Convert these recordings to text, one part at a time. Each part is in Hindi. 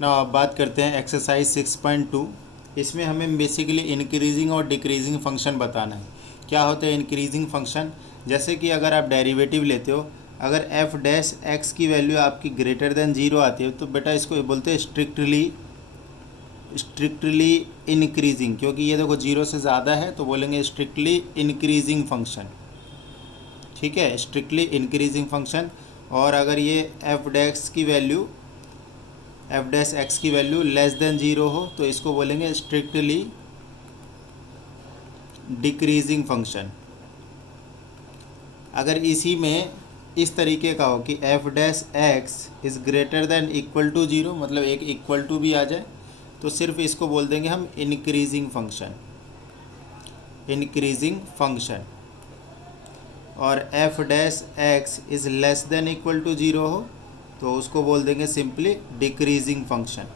ना अब बात करते हैं एक्सरसाइज 6.2। इसमें हमें बेसिकली इंक्रीजिंग और डिक्रीजिंग फंक्शन बताना है। क्या होता है इंक्रीजिंग फंक्शन? जैसे कि अगर आप डेरिवेटिव लेते हो, अगर एफ डैश एक्स की वैल्यू आपकी ग्रेटर देन ज़ीरो आती है तो बेटा इसको बोलते हैं स्ट्रिक्टली इंक्रीजिंग, क्योंकि ये देखो जीरो से ज़्यादा है तो बोलेंगे स्ट्रिक्टली इंक्रीजिंग फंक्शन। ठीक है, स्ट्रिक्टली इंक्रीजिंग फंक्शन। और अगर ये एफ डैश की वैल्यू एफ डैश एक्स की वैल्यू लेस देन ज़ीरो हो तो इसको बोलेंगे स्ट्रिक्टली डिक्रीजिंग फंक्शन। अगर इसी में इस तरीके का हो कि f dash x is greater than equal to zero, मतलब एक इक्वल टू भी आ जाए तो सिर्फ इसको बोल देंगे हम इंक्रीजिंग फंक्शन। और f dash x is less than equal to zero हो तो उसको बोल देंगे सिंपली डिक्रीजिंग फंक्शन।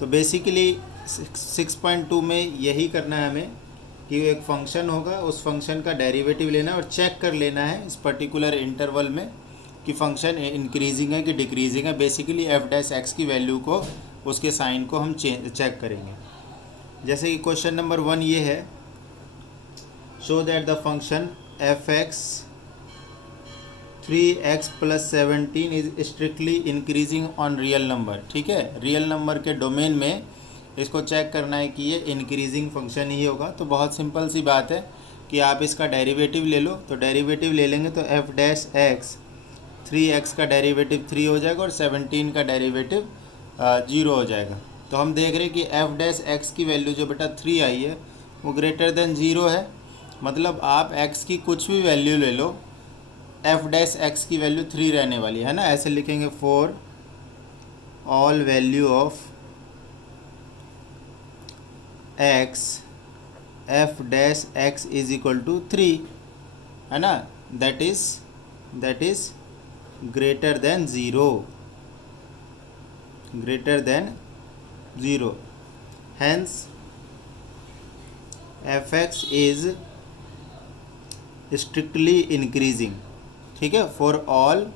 तो बेसिकली 6.2 में यही करना है हमें कि एक फंक्शन होगा, उस फंक्शन का डेरिवेटिव लेना है और चेक कर लेना है इस पर्टिकुलर इंटरवल में कि फंक्शन इंक्रीजिंग है कि डिक्रीजिंग है। बेसिकली एफ डैश एक्स की वैल्यू को, उसके साइन को हम चेक करेंगे। जैसे कि क्वेश्चन नंबर 1 ये है, show that the function F x 3x + 17 is strictly increasing on real number. ठीक है, रियल नंबर के डोमेन में इसको चेक करना है कि ये इंक्रीजिंग फंक्शन ही होगा। तो बहुत सिंपल सी बात है कि आप इसका डेरिवेटिव ले लो। तो डेरिवेटिव ले लेंगे तो एफ डैश एक्स 3x का डेरिवेटिव 3 हो जाएगा और 17 का डेरिवेटिव 0 हो जाएगा। तो हम देख रहे हैं कि एफ डैश एक्स की वैल्यू जो बेटा 3 आई है वो ग्रेटर देन 0 है। मतलब आप x की कुछ भी वैल्यू ले लो, एफ डैश एक्स की वैल्यू 3 रहने वाली है ना। ऐसे लिखेंगे for all value of x f dash x is equal to 3, है ना। That is greater than zero. Hence f x is strictly increasing. ठीक है, फॉर ऑल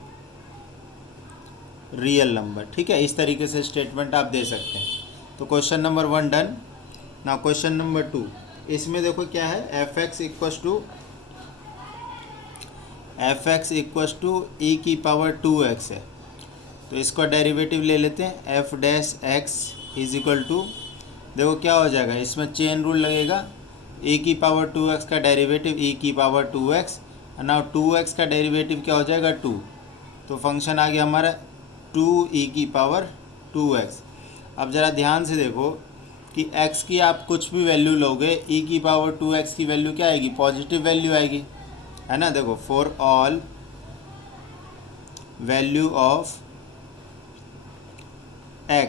रियल नंबर। ठीक है, इस तरीके से स्टेटमेंट आप दे सकते हैं। तो क्वेश्चन नंबर 1 डन। ना क्वेश्चन नंबर 2, इसमें देखो क्या है, एफ एक्स इक्वस टू ई की पावर 2x है। तो इसका डेरिवेटिव ले लेते हैं। F dash x is equal to, देखो क्या हो जाएगा, इसमें चेन रूल लगेगा। e की पावर 2x का डेरिवेटिव e की पावर 2x, ना 2x का डेरिवेटिव क्या हो जाएगा 2। तो फंक्शन आ गया हमारा 2e की पावर 2x। अब ज़रा ध्यान से देखो कि x की आप कुछ भी वैल्यू लोगे, e की पावर 2x की वैल्यू क्या आएगी, पॉजिटिव वैल्यू आएगी, है ना। देखो for all value of x,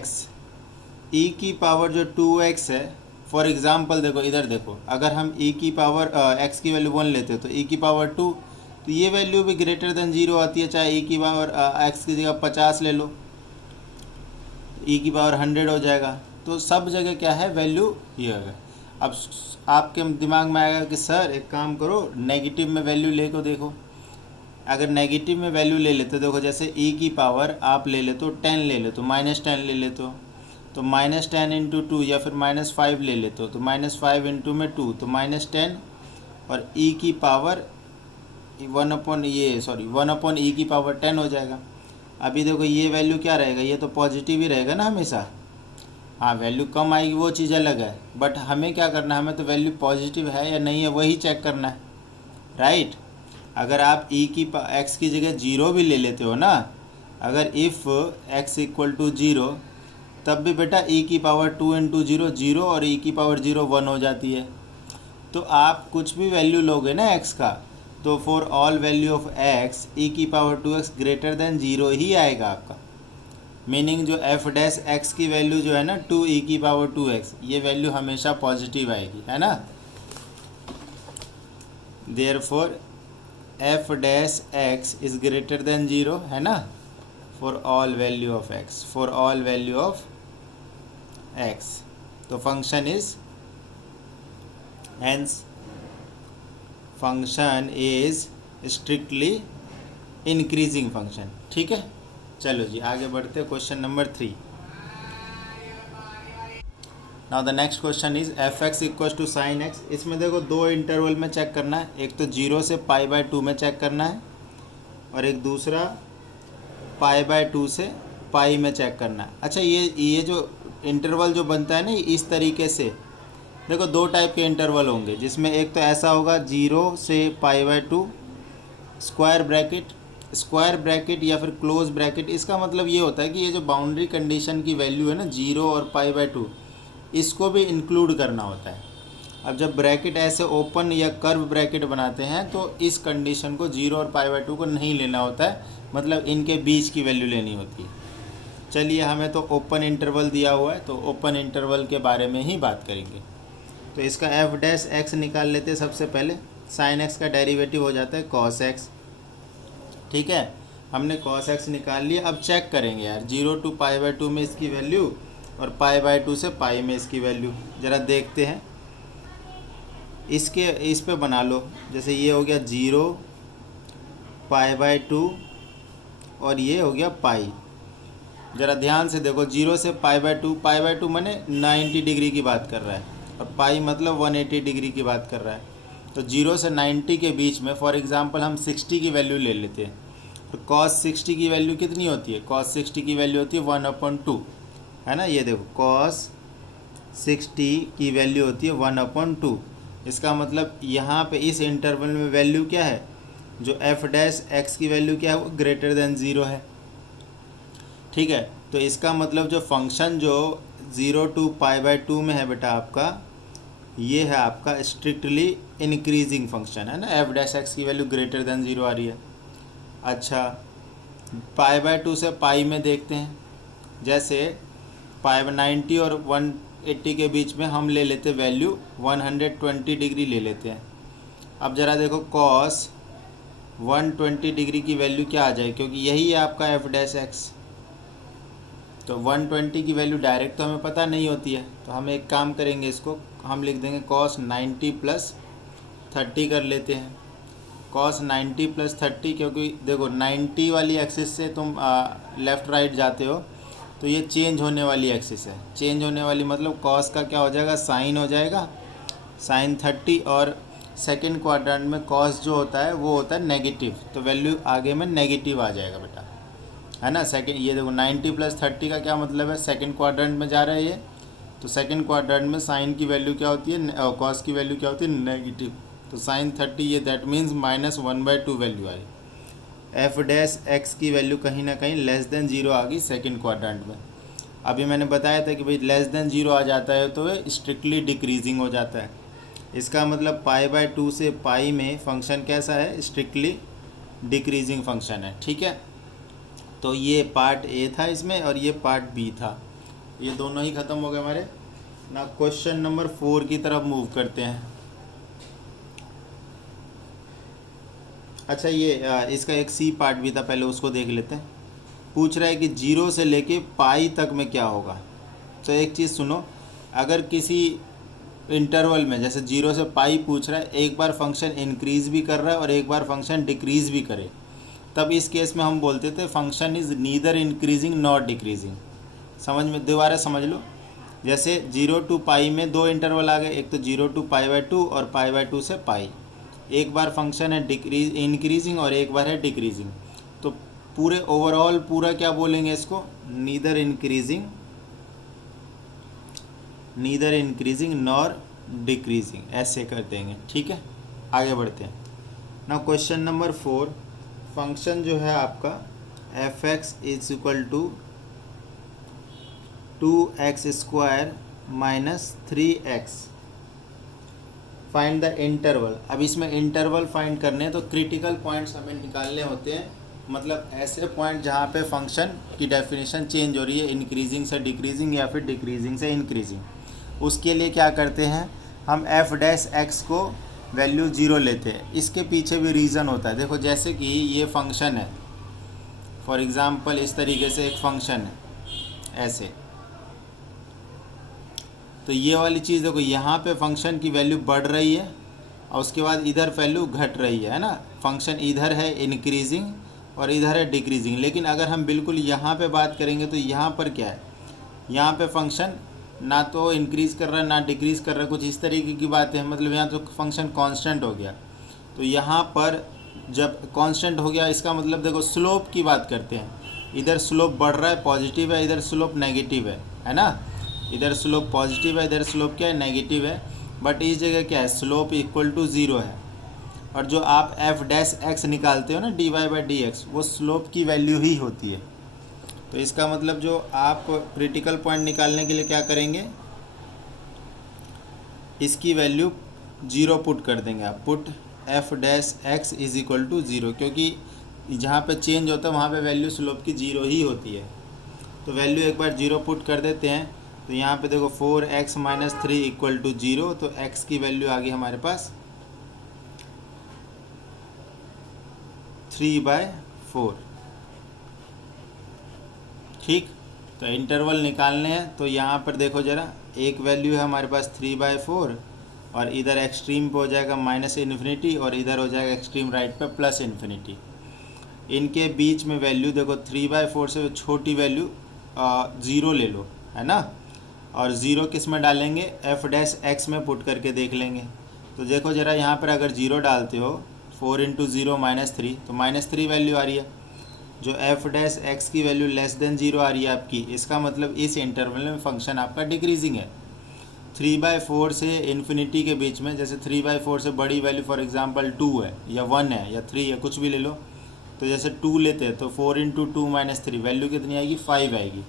e की पावर जो 2x है, फॉर एग्ज़ाम्पल देखो इधर देखो, अगर हम e की पावर x की वैल्यू 1 लेते हो तो e की पावर 2, तो ये वैल्यू भी ग्रेटर देन 0 आती है। चाहे e की पावर x की जगह 50 ले लो, e की पावर 100 हो जाएगा। तो सब जगह क्या है, वैल्यू ये होगा। अब आपके दिमाग में आएगा कि सर एक काम करो, नेगेटिव में वैल्यू ले को देखो। अगर नेगेटिव में वैल्यू ले लेते हो, देखो जैसे e की पावर आप ले लेते हो 10 ले लेते हो, -10 ले लेते हो, तो -10 इंटू 2, या फिर -5 ले लेते हो तो -5 इंटू में 2 तो -10, और e की पावर 1/e की पावर 10 हो जाएगा। अभी देखो ये वैल्यू क्या रहेगा, ये तो पॉजिटिव ही रहेगा ना हमेशा। हाँ, वैल्यू कम आएगी वो चीज़ अलग है, बट हमें क्या करना है, हमें तो वैल्यू पॉजिटिव है या नहीं है वही चेक करना है, राइट। अगर आप x की जगह 0 भी ले लेते हो ना, अगर इफ़ x इक्वल टू 0, तब भी बेटा e की पावर 2 इंटू 0 0 और e की पावर 0 1 हो जाती है। तो आप कुछ भी वैल्यू लोगे ना x का, तो for all value of x e की पावर 2x ग्रेटर देन 0 ही आएगा आपका। मीनिंग जो एफ डैश एक्स की वैल्यू जो है ना 2e की पावर 2x, ये वैल्यू हमेशा पॉजिटिव आएगी, है ना। Therefore f dash x is greater than 0, है ना, for all value of x। तो function is, hence function is strictly increasing function. ठीक है, चलो जी आगे बढ़ते हैं। Question number 3, now the next question is f x equal to sine x. इसमें देखो दो इंटरवल में चेक करना है, एक तो 0 से π/2 में चेक करना है और एक दूसरा π/2 से पाई में चेक करना है। अच्छा ये जो इंटरवल जो बनता है ना इस तरीके से, देखो दो टाइप के इंटरवल होंगे, जिसमें एक तो ऐसा होगा 0 से π/2 स्क्वायर ब्रैकेट या फिर क्लोज ब्रैकेट। इसका मतलब ये होता है कि ये जो बाउंड्री कंडीशन की वैल्यू है ना 0 और π/2, इसको भी इंक्लूड करना होता है। अब जब ब्रैकेट ऐसे ओपन या कर्व ब्रैकेट बनाते हैं तो इस कंडीशन को 0 और π/2 को नहीं लेना होता है, मतलब इनके बीच की वैल्यू लेनी होती है। चलिए, हमें तो ओपन इंटरवल दिया हुआ है तो ओपन इंटरवल के बारे में ही बात करेंगे। तो इसका f' निकाल लेते हैं। सबसे पहले साइन x का डेरिवेटिव हो जाता है cos x। ठीक है, हमने cos x निकाल लिया। अब चेक करेंगे यार 0 to π/2 में इसकी वैल्यू और π/2 से पाई में इसकी वैल्यू, ज़रा देखते हैं। इस पे बना लो, जैसे ये हो गया 0 π/2 और ये हो गया पाई। ज़रा ध्यान से देखो, 0 से π/2 माने 90 डिग्री की बात कर रहा है और पाई मतलब 180 डिग्री की बात कर रहा है। तो 0 से 90 के बीच में फॉर एग्ज़ाम्पल हम 60 की वैल्यू ले लेते हैं। तो cos 60 की वैल्यू कितनी होती है? cos 60 की वैल्यू होती है 1/2, है ना। ये देखो cos 60 की वैल्यू होती है 1/2। इसका मतलब यहाँ पे इस इंटरवल में वैल्यू क्या है, जो f' की वैल्यू क्या है, वो ग्रेटर देन 0 है। ठीक है, तो इसका मतलब जो फंक्शन जो 0 to π/2 में है बेटा आपका, ये है आपका स्ट्रिक्टली इंक्रीजिंग फंक्शन, है ना। f' की वैल्यू ग्रेटर देन 0 आ रही है। अच्छा, π/2 से पाई में देखते हैं। जैसे 90 और 180 के बीच में हम ले लेते वैल्यू 120 डिग्री ले लेते हैं। अब ज़रा देखो cos 120 डिग्री की वैल्यू क्या आ जाए, क्योंकि यही है आपका f'। तो 120 की वैल्यू डायरेक्ट तो हमें पता नहीं होती है, तो हम एक काम करेंगे, इसको हम लिख देंगे cos 90 + 30 कर लेते हैं। cos 90 + 30, क्योंकि देखो 90 वाली एक्सिस से तुम लेफ़्ट राइट जाते हो तो ये चेंज होने वाली एक्सिस है। चेंज होने वाली मतलब cos का क्या हो जाएगा, साइन हो जाएगा, साइन 30। और सेकंड क्वाड्रेंट में cos जो होता है वो होता है नेगेटिव, तो वैल्यू आगे में नेगेटिव आ जाएगा बेटा, है ना। सेकंड, ये देखो 90 + 30 का क्या मतलब है, सेकंड क्वाड्रेंट में जा रहा है ये, तो सेकंड क्वाड्रेंट में साइन की वैल्यू क्या होती है, कॉस की वैल्यू क्या होती है, नेगेटिव। तो साइन 30, ये that means -1/2 value I. f' की वैल्यू कहीं ना कहीं लेस देन 0 आ गई सेकंड क्वाड्रेंट में। अभी मैंने बताया था कि भाई लेस देन 0 आ जाता है तो ये स्ट्रिक्टली डिक्रीजिंग हो जाता है। इसका मतलब π/2 से पाई में फंक्शन कैसा है, स्ट्रिक्टली डिक्रीजिंग फंक्शन है। ठीक है, तो ये पार्ट ए था इसमें और ये पार्ट बी था, ये दोनों ही ख़त्म हो गए हमारे ना। क्वेश्चन नंबर 4 की तरफ मूव करते हैं। अच्छा, ये इसका एक सी पार्ट भी था, पहले उसको देख लेते हैं। पूछ रहा है कि 0 से लेके पाई तक में क्या होगा। तो एक चीज़ सुनो, अगर किसी इंटरवल में जैसे 0 से पाई पूछ रहा है, एक बार फंक्शन इंक्रीज़ भी कर रहा है और एक बार फंक्शन डिक्रीज़ भी करे, तब इस केस में हम बोलते थे function is neither increasing not decreasing. समझ में, दोबारा समझ लो। जैसे 0 to पाई में दो इंटरवल आ गए, एक तो 0 to π/2 और π/2 से पाई। एक बार फंक्शन है इंक्रीजिंग और एक बार है डिक्रीजिंग, तो पूरे ओवरऑल पूरा क्या बोलेंगे इसको, नीदर इंक्रीजिंग नॉर डिक्रीजिंग, ऐसे कर देंगे। ठीक है, आगे बढ़ते हैं ना। क्वेश्चन नंबर 4, फंक्शन जो है आपका f(x) = 2x² - 3x। Find the interval. अब इसमें इंटरवल फाइंड करने हैं तो क्रिटिकल पॉइंट्स हमें निकालने होते हैं, मतलब ऐसे पॉइंट जहाँ पे फंक्शन की डेफिनेशन चेंज हो रही है, इंक्रीजिंग से डिक्रीजिंग या फिर डिक्रीजिंग से इंक्रीजिंग। उसके लिए क्या करते हैं, हम f' को वैल्यू 0 लेते हैं। इसके पीछे भी रीज़न होता है। देखो, जैसे कि ये फंक्शन है, फॉर एग्ज़ाम्पल इस तरीके से एक फंक्शन है ऐसे, तो ये वाली चीज़ देखो, यहाँ पे फंक्शन की वैल्यू बढ़ रही है और उसके बाद इधर वैल्यू घट रही है ना। फंक्शन इधर है इंक्रीजिंग और इधर है डिक्रीजिंग। लेकिन अगर हम बिल्कुल यहाँ पे बात करेंगे तो यहाँ पर क्या है, यहाँ पे फंक्शन ना तो इंक्रीज़ कर रहा है ना डिक्रीज़ कर रहा है, कुछ इस तरीके की बात है। मतलब यहाँ तो फंक्शन कांस्टेंट हो गया। तो यहाँ पर जब कांस्टेंट हो गया इसका मतलब देखो स्लोप की बात करते हैं, इधर स्लोप बढ़ रहा है पॉजिटिव है, इधर स्लोप नेगेटिव है ना। इधर स्लोप पॉजिटिव है, इधर स्लोप क्या है नेगेटिव है, बट इस जगह क्या है स्लोप इक्वल टू ज़ीरो है। और जो आप एफ डैश एक्स निकालते हो ना d y by d x, वो स्लोप की वैल्यू ही होती है। तो इसका मतलब जो आप क्रिटिकल पॉइंट निकालने के लिए क्या करेंगे, इसकी वैल्यू ज़ीरो पुट कर देंगे आप। Put f dash x is equal to zero, क्योंकि जहाँ पे चेंज होता है वहाँ पे वैल्यू स्लोप की ज़ीरो ही होती है। तो वैल्यू एक बार ज़ीरो पुट कर देते हैं। तो यहाँ पे देखो 4x minus 3 equal to zero, तो x की वैल्यू आ गई हमारे पास 3/4। ठीक, तो इंटरवल निकालने हैं। तो यहाँ पर देखो ज़रा, एक वैल्यू है हमारे पास 3/4 और इधर एक्सट्रीम पे हो जाएगा माइनस इन्फिनिटी और इधर हो जाएगा एक्सट्रीम राइट पे प्लस इन्फिनिटी। इनके बीच में वैल्यू देखो 3/4 से छोटी वैल्यू ज़ीरो ले लो, है ना। और ज़ीरो किस में डालेंगे, एफ डैश एक्स में पुट करके देख लेंगे। तो देखो ज़रा यहाँ पर अगर ज़ीरो डालते हो 4 इंटू ज़ीरो -3, तो -3 वैल्यू आ रही है। जो एफ डैश एक्स की वैल्यू लेस देन ज़ीरो आ रही है आपकी, इसका मतलब इस इंटरवल में फंक्शन आपका डिक्रीजिंग है। 3/4 से इन्फिनिटी के बीच में, जैसे 3/4 से बड़ी वैल्यू फॉर एग्जांपल 2 है या 1 है या 3 है, कुछ भी ले लो। तो जैसे 2 लेते हैं तो 4 इंटू 2 -3 वैल्यू कितनी आएगी, 5 आएगी।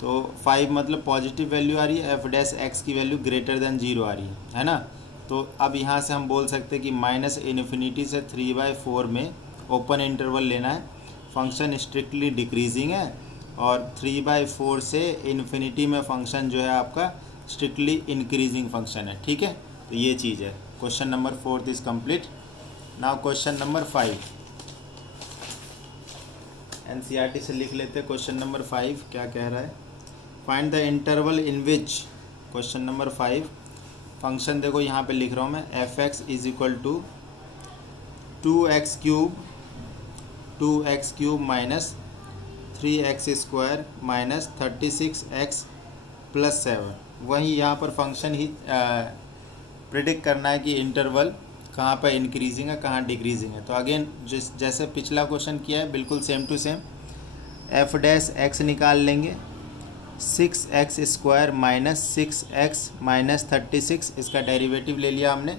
तो 5 मतलब पॉजिटिव वैल्यू आ रही है, एफ डैश एक्स की वैल्यू ग्रेटर देन ज़ीरो आ रही है ना। तो अब यहाँ से हम बोल सकते हैं कि माइनस इन्फिनिटी से 3/4 में ओपन इंटरवल लेना है, फंक्शन स्ट्रिक्टली डिक्रीजिंग है। और 3/4 से इन्फिनिटी में फंक्शन जो है आपका स्ट्रिक्टली इंक्रीजिंग फंक्शन है। ठीक है, तो ये चीज़ है। Question number 4 is complete. Now question number 5 NCERT से लिख लेते हैं। क्वेश्चन नंबर 5 क्या कह रहा है, find the interval in which, question number 5 function देखो यहाँ पे लिख रहा हूँ मैं, f x is equal to 2x³ minus 3x² minus 36x plus 7। वहीं यहाँ पर फंक्शन ही प्रिडिक्ट करना है कि इंटरवल कहाँ पर इंक्रीजिंग है कहाँ डिक्रीजिंग है। तो अगेन जैसे पिछला क्वेश्चन किया है बिल्कुल same to same, f dash x निकाल लेंगे, 6x² माइनस 6x माइनस 36, इसका डेरिवेटिव ले लिया हमने।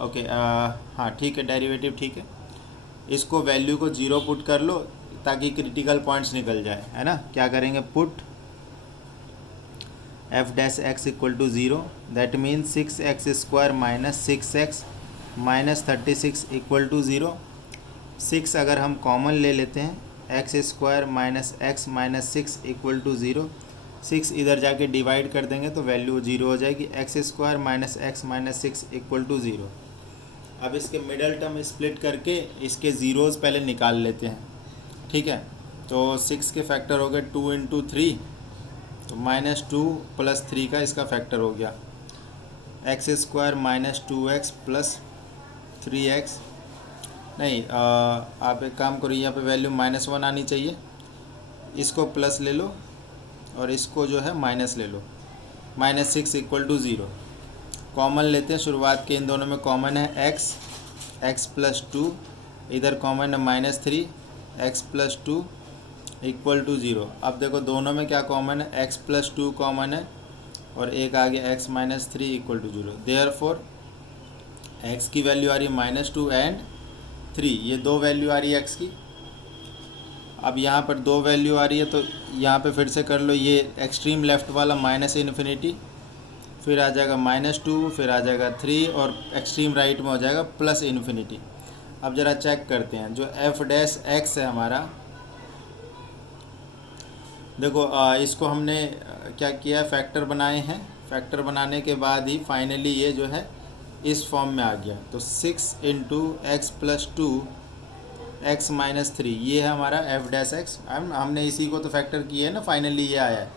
ओके, हाँ ठीक है, डेरिवेटिव ठीक है। इसको वैल्यू को ज़ीरो पुट कर लो ताकि क्रिटिकल पॉइंट्स निकल जाए, है ना। क्या करेंगे, put f dash x equal to zero, that mean 6x² minus 6x minus 36 equal to zero. 6 अगर हम कॉमन ले लेते हैं, x² minus x minus 6 equal to zero. 6 इधर जाके डिवाइड कर देंगे तो वैल्यू ज़ीरो हो जाएगी, x² minus x minus 6 equal to zero. अब इसके मिडल टर्म स्प्लिट करके इसके ज़ीरोज़ पहले निकाल लेते हैं। ठीक है, तो 6 के फैक्टर हो गए 2 इंटू 3, तो -2 प्लस 3 का इसका फैक्टर हो गया, x² minus 2x plus 3x। नहीं, आप एक काम करो, यहाँ पे वैल्यू -1 आनी चाहिए, इसको प्लस ले लो और इसको जो है माइनस ले लो, -6 इक्वल टू ज़ीरो। कॉमन लेते हैं, शुरुआत के इन दोनों में कॉमन है x प्लस 2, इधर कॉमन है -3, x plus 2 equal to zero. अब देखो दोनों में क्या कॉमन है, x प्लस 2 कॉमन है और एक आ गया x minus 3 equal to zero. Therefore x की वैल्यू आ रही है -2 एंड 3, ये दो वैल्यू आ रही है x की। अब यहाँ पर दो वैल्यू आ रही है तो यहाँ पे फिर से कर लो, ये एक्सट्रीम लेफ़्ट वाला माइनस इन्फिनिटी, फिर आ जाएगा -2, फिर आ जाएगा 3 और एक्सट्रीम राइट में हो जाएगा प्लस इन्फिनिटी। अब ज़रा चेक करते हैं, जो एफ डैश एक्स है हमारा, देखो इसको हमने क्या किया, फैक्टर बनाए हैं। फैक्टर बनाने के बाद ही फाइनली ये जो है इस फॉर्म में आ गया। तो 6 into x plus 2 x minus 3, ये है हमारा एफ डैश एक्स। हमने इसी को तो फैक्टर किया है ना, फाइनली ये आया है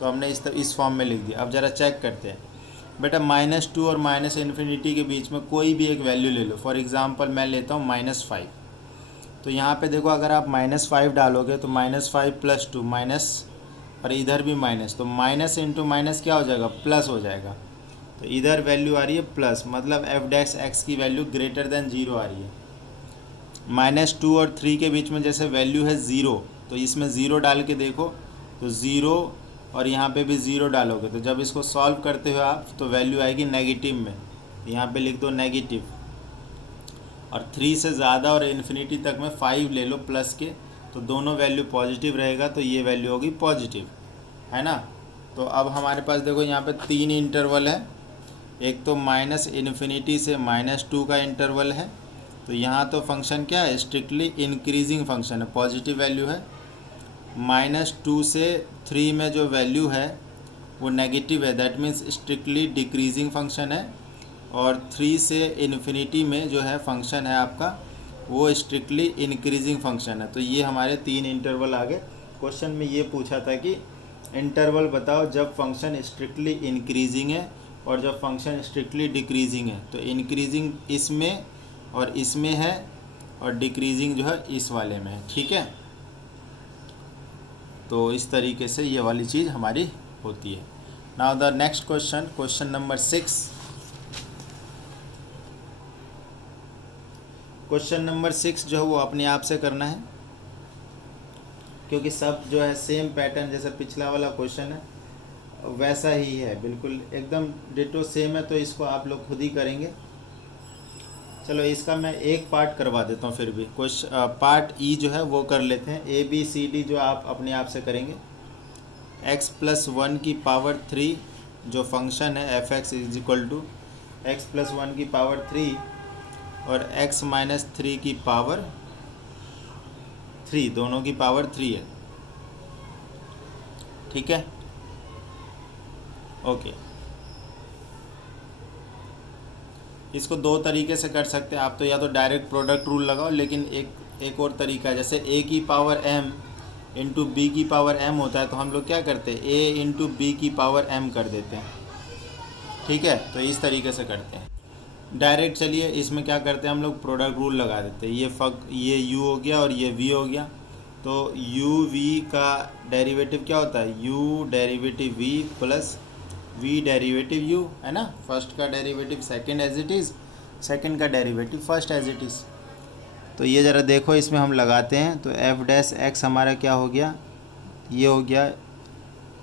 तो हमने इस फॉर्म में लिख दिया। अब ज़रा चेक करते हैं बेटा, -2 और माइनस इन्फिनिटी के बीच में कोई भी एक वैल्यू ले लो। फॉर एग्ज़ाम्पल मैं लेता हूँ -5। तो यहाँ पे देखो अगर आप -5 डालोगे तो -5 प्लस 2 और इधर भी माइनस, तो माइनस इंटू माइनस क्या हो जाएगा, प्लस हो जाएगा। तो इधर वैल्यू आ रही है प्लस, मतलब एफ डैश एक्स की वैल्यू ग्रेटर देन ज़ीरो आ रही है। -2 और 3 के बीच में जैसे वैल्यू है ज़ीरो, तो इसमें ज़ीरो डाल के देखो, तो ज़ीरो और यहाँ पे भी ज़ीरो डालोगे, तो जब इसको सॉल्व करते हो आप तो वैल्यू आएगी नेगेटिव में, यहाँ पे लिख दो नेगेटिव। और 3 से ज़्यादा और इन्फिनिटी तक में 5 ले लो प्लस के, तो दोनों वैल्यू पॉजिटिव रहेगा, तो ये वैल्यू होगी पॉजिटिव, है ना। तो अब हमारे पास देखो यहाँ पे 3 इंटरवल है, एक तो -इन्फिनिटी से -2 का इंटरवल है, तो यहाँ तो फंक्शन क्या है, स्ट्रिक्टली इंक्रीजिंग फंक्शन है, पॉजिटिव वैल्यू है। -2 से 3 में जो वैल्यू है वो नेगेटिव है, that means strictly decreasing function है। और 3 से इन्फिनिटी में जो है फंक्शन है आपका वो स्ट्रिक्टली इंक्रीजिंग फंक्शन है। तो ये हमारे 3 इंटरवल आ गए। क्वेश्चन में ये पूछा था कि इंटरवल बताओ जब फंक्शन स्ट्रिक्टली इंक्रीजिंग है और जब फंक्शन स्ट्रिक्टली डिक्रीजिंग है। तो इंक्रीजिंग इसमें और इसमें है और डिक्रीजिंग जो है इस वाले में है, ठीक है। तो इस तरीके से ये वाली चीज़ हमारी होती है। Now the next question, question number 6। Question number 6 जो है वो अपने आप से करना है, क्योंकि सब जो है सेम पैटर्न जैसा पिछला वाला क्वेश्चन है वैसा ही है, बिल्कुल एकदम डिटो सेम है, तो इसको आप लोग खुद ही करेंगे। चलो इसका मैं एक पार्ट करवा देता हूँ, फिर भी क्वेश्चन पार्ट ई जो है वो कर लेते हैं। ए बी सी डी जो आप अपने आप से करेंगे। x+1 की पावर 3 जो फंक्शन है f x is equal to x+1 की पावर 3 और x-3 की पावर 3, दोनों की पावर 3 है, ठीक है, ओके। इसको दो तरीके से कर सकते हैं आप, तो या तो डायरेक्ट प्रोडक्ट रूल लगाओ, लेकिन एक और तरीका है, जैसे a की पावर m इंटू बी की पावर m होता है, तो हम लोग क्या करते हैं a इंटू बी की पावर m कर देते हैं, ठीक है। तो इस तरीके से करते हैं डायरेक्ट। चलिए इसमें क्या करते हैं हम लोग, प्रोडक्ट रूल लगा देते हैं। ये u हो गया और ये v हो गया, तो u v का डेरिवेटिव क्या होता है, u derivative v plus v derivative u, है ना। फर्स्ट का derivative second as it is, सेकंड का derivative first as it is. तो ये ज़रा देखो इसमें हम लगाते हैं, तो f डैश x हमारा क्या हो गया, ये हो गया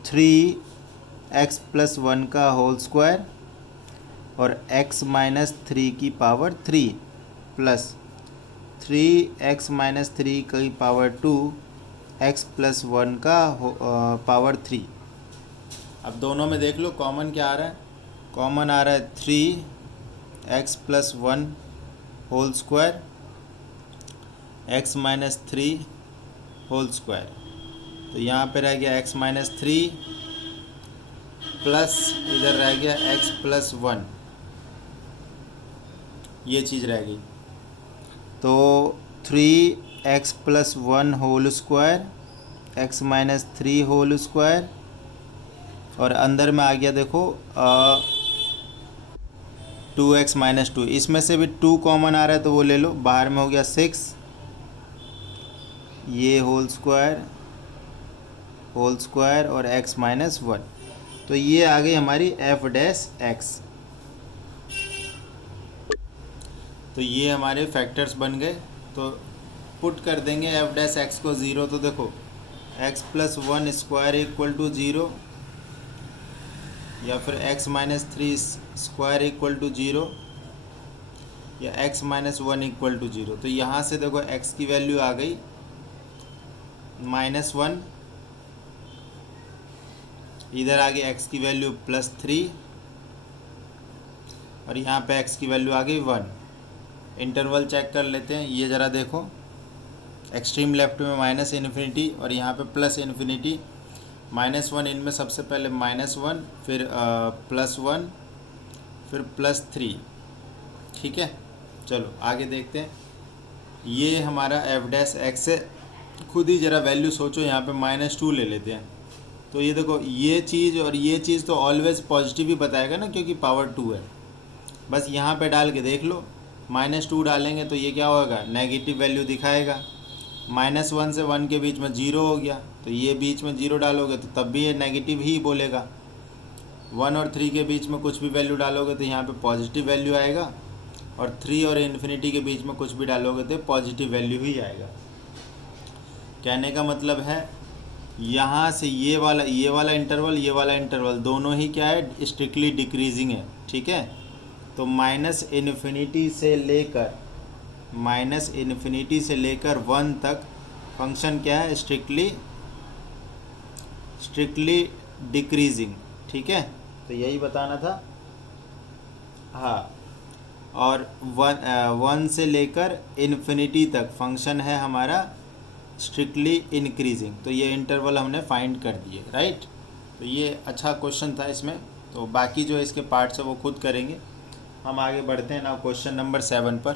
3x+1 का होल स्क्वायर और x-3 की पावर 3 प्लस 3x-3 की पावर 2 x+1 का पावर 3। अब दोनों में देख लो कॉमन क्या आ रहा है, कॉमन आ रहा है 3x+1 whole square x-3 whole square. तो यहाँ पे रह गया x-3 प्लस इधर रह गया x+1, ये चीज़ रह गई। तो 3x+1 whole square x-3 whole square और अंदर में आ गया देखो 2x-2, इसमें से भी 2 कॉमन आ रहा है तो वो ले लो, बाहर में हो गया 6, ये होल स्क्वायर और x-1। तो ये आ गई हमारी f डैश x। तो ये हमारे फैक्टर्स बन गए, तो पुट कर देंगे f डैश x को 0। तो देखो x+1 स्क्वायर इक्वल टू 0 या फिर x-3 स्क्वायर इक्वल टू 0 या x-1 इक्वल टू 0। तो यहाँ से देखो x की वैल्यू आ गई -1, इधर आ गई x की वैल्यू +3 और यहाँ पे x की वैल्यू आ गई 1। इंटरवल चेक कर लेते हैं, ये ज़रा देखो, एक्सट्रीम लेफ्ट में -इन्फिनिटी और यहाँ पे +इन्फिनिटी, -1 इनमें सबसे पहले -1 फिर +1 फिर +3, ठीक है। चलो आगे देखते हैं। ये हमारा f डैश x है, खुद ही ज़रा वैल्यू सोचो, यहाँ पे -2 ले लेते हैं। तो ये देखो ये चीज़ और ये चीज़ तो ऑलवेज़ पॉजिटिव ही बताएगा ना, क्योंकि पावर 2 है। बस यहाँ पे डाल के देख लो, -2 डालेंगे तो ये क्या होगा, नेगेटिव वैल्यू दिखाएगा। -1 से 1 के बीच में 0 हो गया, तो ये बीच में 0 डालोगे तो तब भी ये नेगेटिव ही बोलेगा। 1 और 3 के बीच में कुछ भी वैल्यू डालोगे तो यहाँ पे पॉजिटिव वैल्यू आएगा, और 3 और इन्फिनिटी के बीच में कुछ भी डालोगे तो पॉजिटिव वैल्यू ही आएगा। कहने का मतलब है यहाँ से ये वाला इंटरवल, ये वाला इंटरवल दोनों ही क्या है, स्ट्रिक्टली डिक्रीजिंग है। ठीक है, तो माइनस इन्फिनिटी से लेकर 1 तक फंक्शन क्या है, स्ट्रिक्टली डिक्रीजिंग। ठीक है, तो यही बताना था। हाँ, और 1 से लेकर इन्फिनिटी तक फंक्शन है हमारा स्ट्रिक्टली इंक्रीजिंग। तो ये इंटरवल हमने फाइंड कर दिए, राइट। तो ये अच्छा क्वेश्चन था इसमें। तो बाकी जो इसके पार्ट्स है वो खुद करेंगे। हम आगे बढ़ते हैं ना क्वेश्चन नंबर 7 पर।